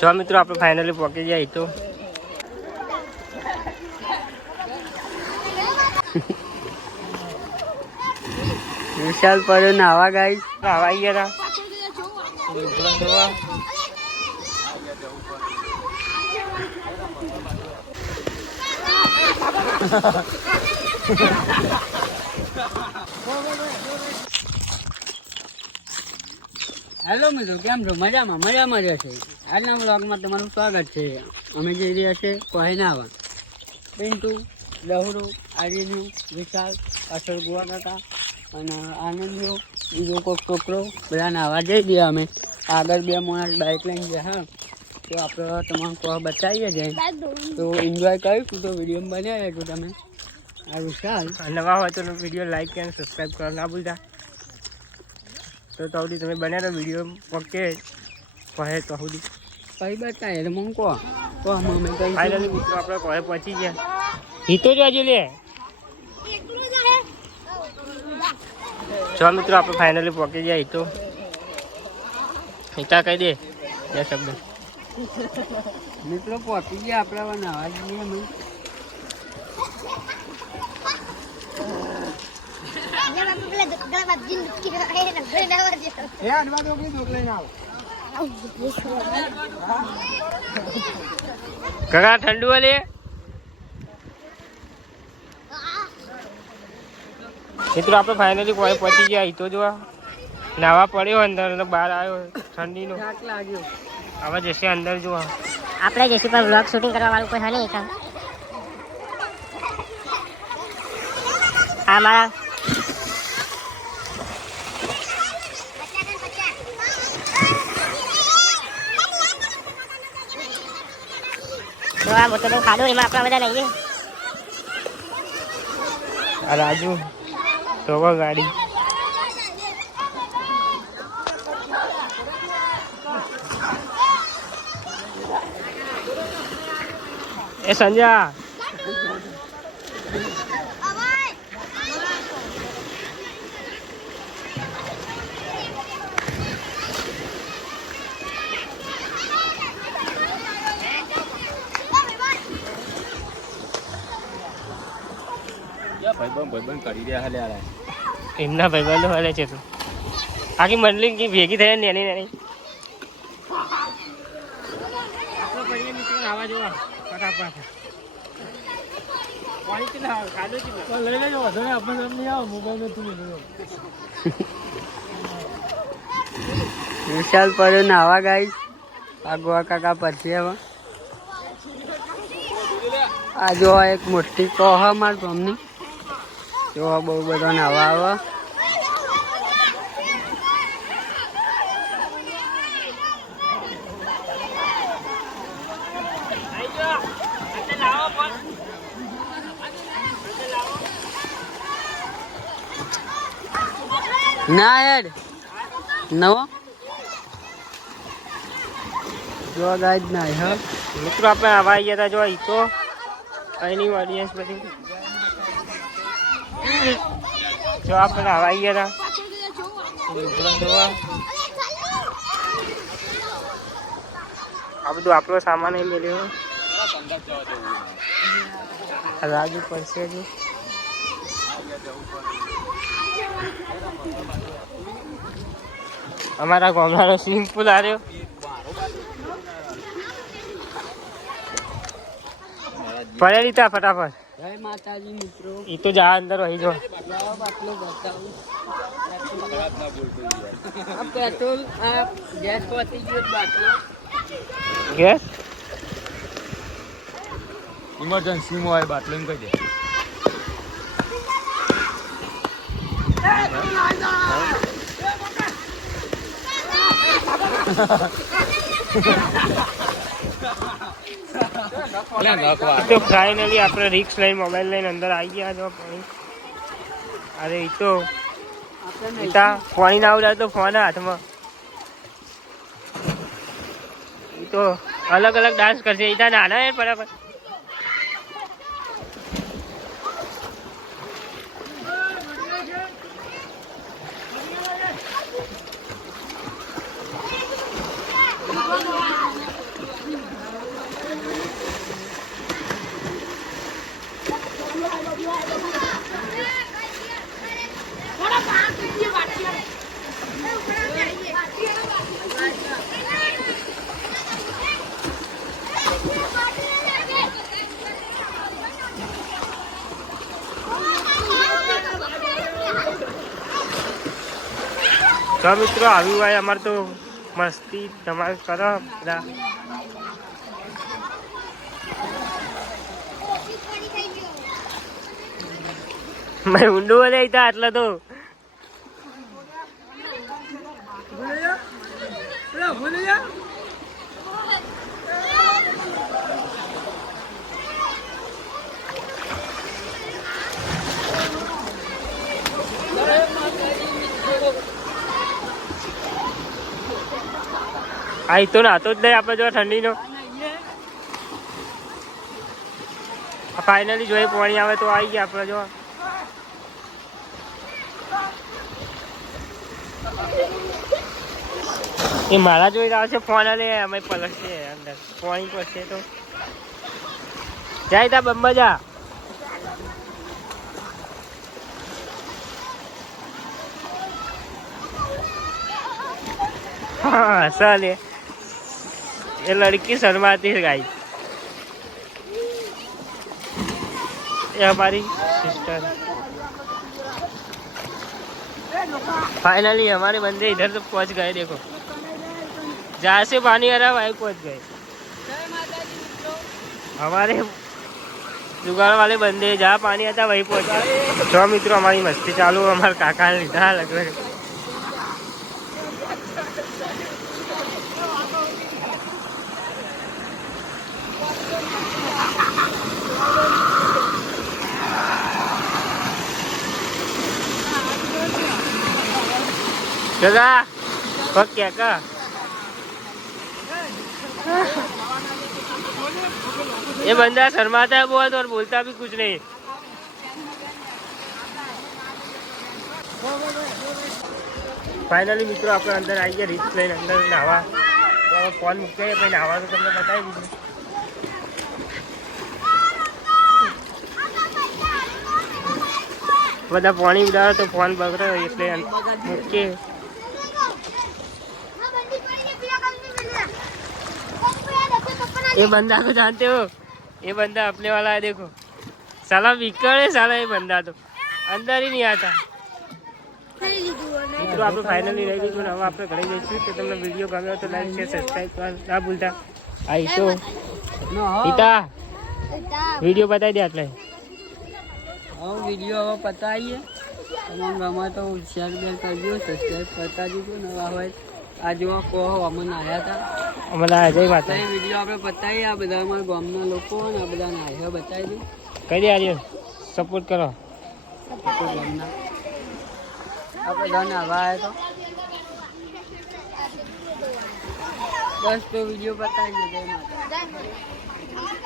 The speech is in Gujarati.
જો મિત્રો આપણે ફાઇનલી પહોંચી જાય તો વિશાલ પડ્યો નાવા ગાઈસ આવી ગયા હેલો મિત્રો, કેમ છો? મજામાં રહેશે. આજના બ્લોગમાં તમારું સ્વાગત છે. અમે જઈ રહ્યા છે કોહિનાવા. પિન્ટુ, લહુડો, આર્યનું, વિશાલ, અસર ગુવા કાકા અને આનંદીઓ, બીજો કોઈક છોકરો, બધા નાવા જઈ ગયા. અમે આગળ 2 માણસ બાઇક લઈને ગયા. હા, તો આપણે તમારું કોહ બતાવીએ જાય તો એન્જોય કરીશું. તો વિડીયો બનાવ્યા છો તમે. આ વિશાલ નવા હોય તો વિડીયો લાઈક અને સબસ્ક્રાઈબ કરવા ના ભૂલતા. તો તવડી તમે બનાવ્યો વિડીયો ઓકે કહે તો સુધી કઈ બતાવે એટલે મને કહો અમે કઈ ફાઇનલી મિત્રો આપણે ઘરે પહોંચી ગયા. હિતો જ હજુ લે જો મિત્રો આપણે ફાઇનલી પહોંચી ગયા. હિતો હિતા કહી દે 2 શબ્દ. મિત્રો પહોંચી ગયા આપણે નાવા જઈએ. અમે ઘણા ઠંડુ લે મિત્રો આપણે ફાઇનલી કોઈ પહોંચી ગયા. હિતો જોવા નાવા પડ્યો અંદર બહાર આવ્યો ઠંડીનો થાક લાગ્યો. હવે જશે અંદર જોવા. આપણે જઈશું પણ વ્લોગ શૂટિંગ કરવા વાળું કોઈ હને એકા. હા મારા તો આ મોટો ખાડો એમાં આપણા બધા લઈએ. આ રાજુ તો ગાડી એ સંજય ભાઈબંધ કરી રહ્યા હાલે એમના ભાઈબંધો હાલે છે. તો આખી મંડળી ભેગી થઈ નાની નાની આપણે પડીએ મિત્રો આવા જોવા ફટાફટ લઈ લેજો આપણે નહીં આવો મોબાઈલ વિશાલ પડ્યો નાવા ગાઈસ. આ ગોવા કાકા પછી હવે આ જો એક મોટી કોહ અમાર ગામની જો બહુ બધો નાવા આવે. ના હેડ નવો જો ગાઈડ ના હે મિત્રો આપણે આવા ગયા હતા. જો તો એની ઓડિયન્સ બધી જો આપણે આવા ગયા હતા. આ બધું આપણો સામાન એ મેળ્યો. રાજુ પડશે જ અમારા ગામડાનો સ્વિમિંગ પુલ આવ્યો. પડે લીધા ફટાફટ. જય માતાજી મિત્રો. એ તો જા અંદર રહી જો. બાટલો બતાવું આ પેટ્રોલ આ ગેસ પતી ગયો બાટલો. ગેસ ઇમરજન્સીમાં હોય બાટલો એમ કહી દે. તો ફાઇનલી આપણે રિક્સ લઈને મોબાઈલ લઈને અંદર આવી ગયા છો. પાણી અરે એ તો પાણી ના આવડે તો ફોન હાથમાં. એ તો અલગ અલગ ડાન્સ કરશે. એ નાના હે બરાબર. જો મિત્રો આવ્યું હોય અમારે તો મસ્તી તમારે કરો બધા. મેં ઊંડું બોલે હતા એટલે તો આ તો નાતો જ નહીં આપણે જો ઠંડીનો. ફાઇનલી જોઈએ પાણી આવે તો આવી ગયા આપણે જો. એ મારા જોઈ આવશે ફોન લે અમે પલટશે અંદર પાણી પડશે તો જાય તા બંબા જા. हाँ साले ये लड़की शर्माती है गाइस. ये हमारी सिस्टर. फाइनली हमारे बंदे इधर तो पहुंच गए. देखो जहाँ से पानी आ रहा वहीं पहुंच गए. हमारे जुगाड़ वाले बंदे जहाँ पानी आता वहीं पहुंच गए. जो मित्रों हमारी मस्ती चालू. हमारे काका ने लिखा लग रहा है. जगह पक क्या का ये बंदा शर्माता है बहुत और बोलता भी कुछ नहीं. फाइनली मित्रों આપણે અંદર આવી ગયા રીત લઈને અંદર નાવા. તો ફોન મૂકી પછી નાવાનું તમને બતાવી દીધું. બધા પાણી ઉડાડે તો ફોન બગડે એટલે મૂકીએ. ये बंदा को जानते हो ये बंदा अपने वाला है. देखो साला विकट है साला. ये बंदा तो अंदर ही नहीं आता. મિત્રો આપણે ફાઇનલી રહી ગયું. હવે આપણે ઘરે જઈશું. તો તમને વિડીયો ગમ્યો તો લાઈક શેર સબસ્ક્રાઈબ કરવાનું ના ભૂલતા. આ તો ઈતા વિડીયો બતાવી દે એટલે. હવે વિડીયો હવે પતાવીએ. તમામ ગમે તો શેર બેર કરજો, સબસ્ક્રાઈબ કરતા જજો. નવા હોય આ જો કહો અમને આવ્યા હતા અમારા જય માતા. વિડીયો આપણે બતાવીએ. આ બધા અમારા ગામના લોકો ને આ બધા આવ્યા બતાવી દઉં. કહી દે આજે સપોર્ટ કરો. ગામના આ બધા નવા આવ્યા તો બસ તો વિડીયો બતાવી દે. જય માતા.